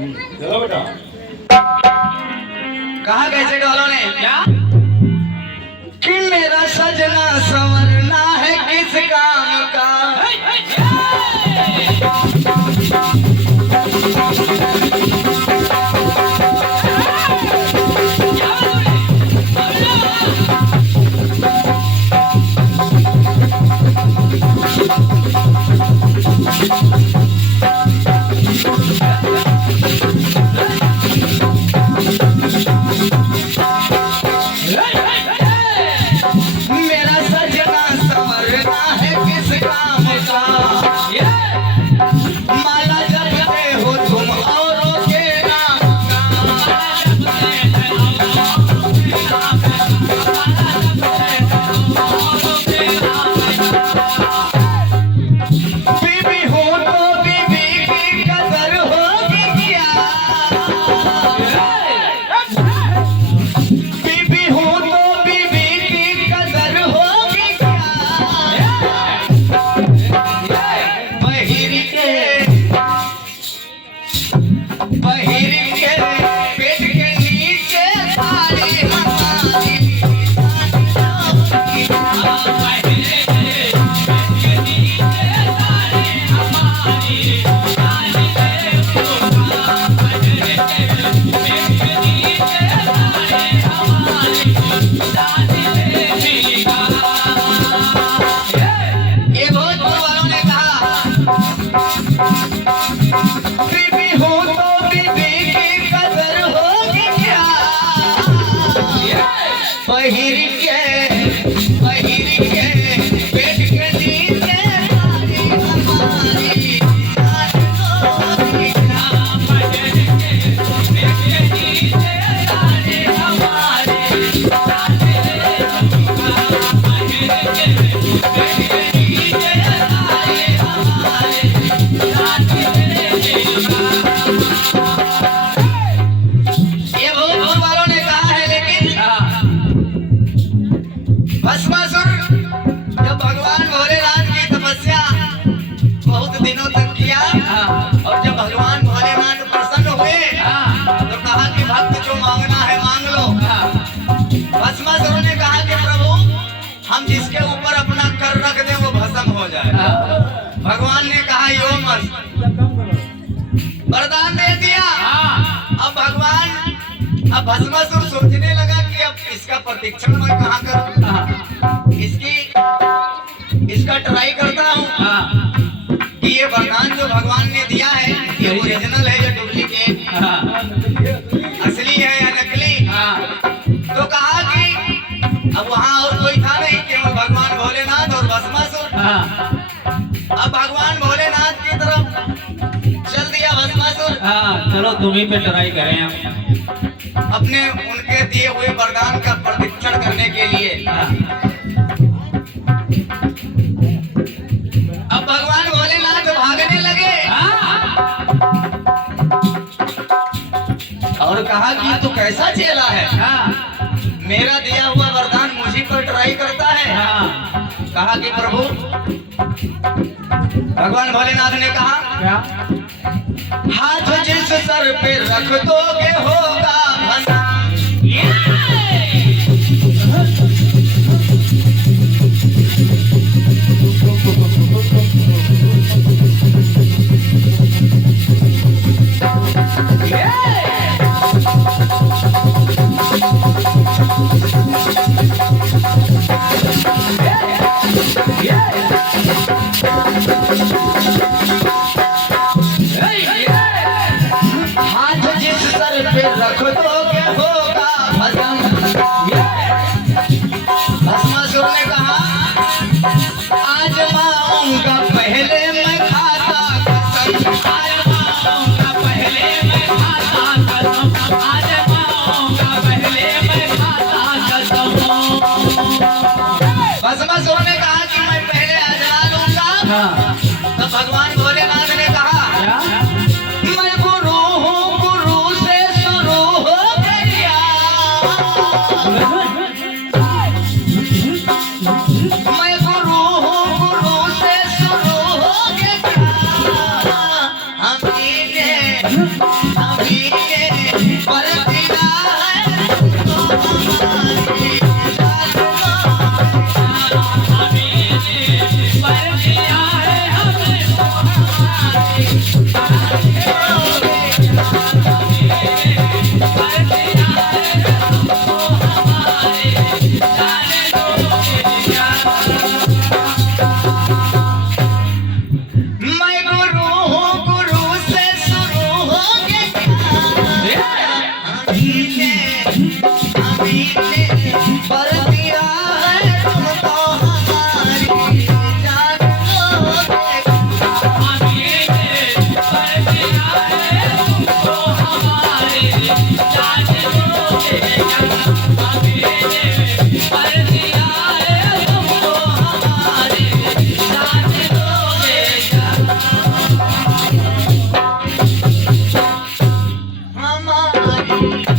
चलो बेटा। कहा कैसेट वालों ने क्या कि मेरा सजना संवरना है किस काम का। मेरा सजना संवरना है किस काम का। माला जपते हो तुम औरों के नाम का। बीबी हो तो बीबी की कदर होगी क्या। बीबी हो तो बीबी की कदर होगी क्या। बहिर के पेट के नीचे साड़ी हमारी ये भोजपुर वालों ने कहा बीबी हो तो बीबी की कदर होगी क्या। बहिर के पेट के नीचे साड़ी हमारी होगी क्या। ये भोजपुर वालों ने कहा है लेकिन भस्मासुर जब भगवान भोलेनाथ की तपस्या बहुत दिनों तक किया और जब भगवान भोलेनाथ प्रसन्न हुए तो कहा कि भक्त जो मांगना है मांग लो। भस्मासुर ने कहा कि प्रभु हम जिसके ऊपर अपना कर रख दें वो भस्म हो जाए। भगवान ने कहा यो मत वरदान दे दिया। अब भस्मासुर सोचने लगा कि अब इसका प्रतीक्षण मैं कहाँ करूं। इसका ट्राई करता हूँ कि ये वरदान जो भगवान ने दिया है ये ओरिजिनल है या डुप्लीकेट, असली है या नकली। तो कहा कि अब वहाँ और कोई था नहीं, केवल भगवान भोलेनाथ और भस्मासुर। अब भगवान भोलेनाथ की तरफ चल दिया भस्मासुर। चलो तुम ही पे ट्राई करें हम। अपने उनके दिए हुए वरदान का प्रतीक्षण करने के लिए। अब भगवान भोलेनाथ भागने लगे और कहा कि तू कैसा चेला है, मेरा दिया हुआ वरदान मुझी पर ट्राई करता है। कहा कि प्रभु, भगवान भोलेनाथ ने कहा हाथ जिस सर पे रख दोगे होगा भस्म। हाथ जिस सर पे रख हाँ